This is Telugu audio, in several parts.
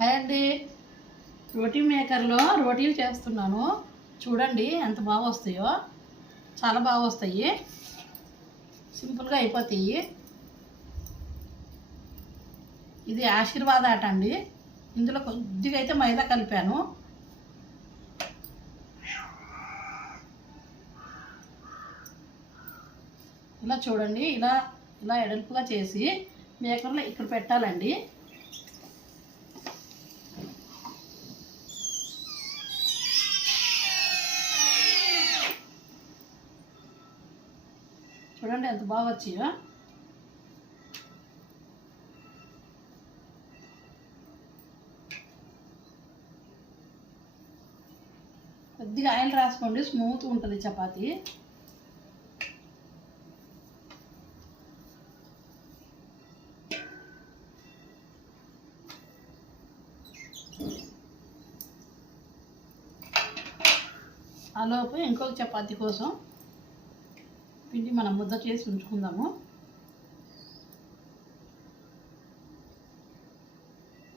హాయ్ అండి. రోటీ మేకర్లో రోటీలు చేస్తున్నాను. చూడండి ఎంత బాగా వస్తాయో. చాలా బాగా వస్తాయి. సింపుల్గా అయిపోతాయి. ఇది ఆశీర్వాద ఆట అండి. ఇందులో కొద్దిగా అయితే మైదా కలిపాను. ఇలా చూడండి ఇలా ఇలా ఎడల్పుగా చేసి మేకర్లో ఇక్కడ పెట్టాలండి. చూడండి ఎంత బాగా వచ్చాయో కొద్దిగా ఆయిల్ రాసుకోండి స్మూత్ ఉంటుంది చపాతి. ఆలోపు ఇంకొక చపాతి కోసం పిండి మనం ముద్ద చేసి ఉంచుకుందాము.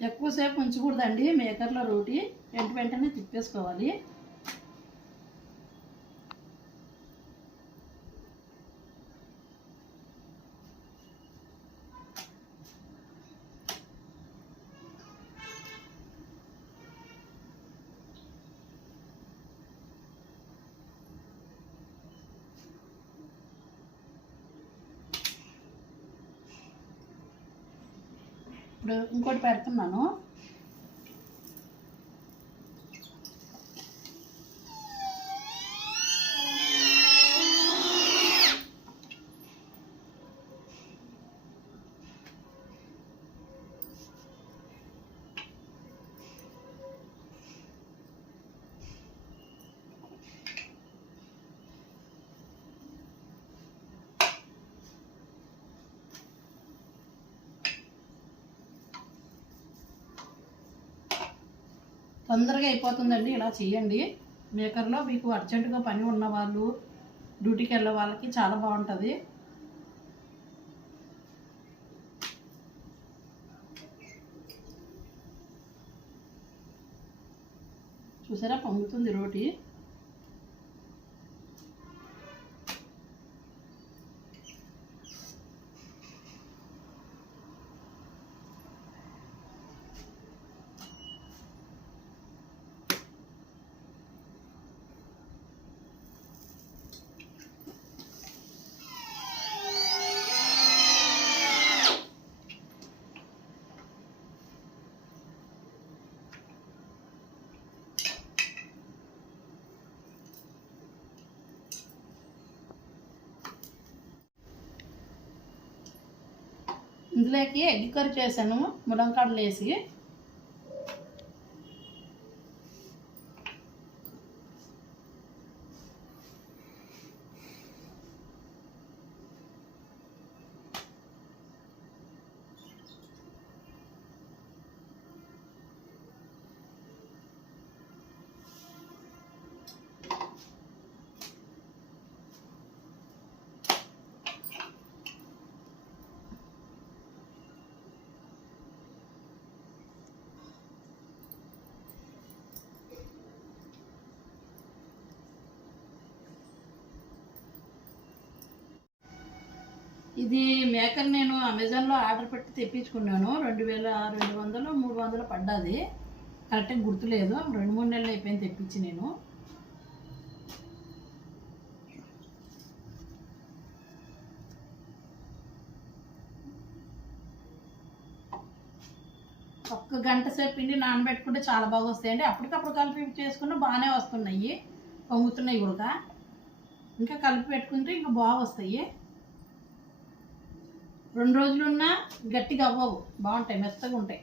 ఎక్కువసేపు ఉంచకూడదండి మేకర్లో రోటి. వెంట వెంటనే తిప్పేసుకోవాలి. ఇప్పుడు ఇంకోటి పెడుతున్నాను. తొందరగా అయిపోతుందండి ఇలా చేయండి మేకర్లో మీకు అర్జెంటుగా పని ఉన్న వాళ్ళు డ్యూటీకి వెళ్ళే వాళ్ళకి చాలా బాగుంటుంది. చూసారా పొంగుతుంది రోటీ. ఇందులోకి ఎగ్ కర్రీ చేశాను ములంకాడలు వేసి. ఇది మేకర్ నేను అమెజాన్లో ఆర్డర్ పెట్టి తెప్పించుకున్నాను. రెండు వేల రెండు వందలు మూడు వందలు పడ్డది. కరెక్ట్గా గుర్తులేదు. రెండు మూడు నెలలు అయిపోయింది తెప్పించి నేను. ఒక్క గంట సేపు పిండి నానబెట్టుకుంటే చాలా బాగా వస్తాయండి. అప్పటికప్పుడు కలిపి చేసుకున్న బాగానే వస్తున్నాయి. పొంగుతున్నాయి కూడా. ఇంకా కలిపి పెట్టుకుంటే ఇంకా బాగా వస్తాయి. రెండు రోజులున్నా గట్టిగా అవ్వవు. బాగుంటాయి మెత్తగా ఉంటాయి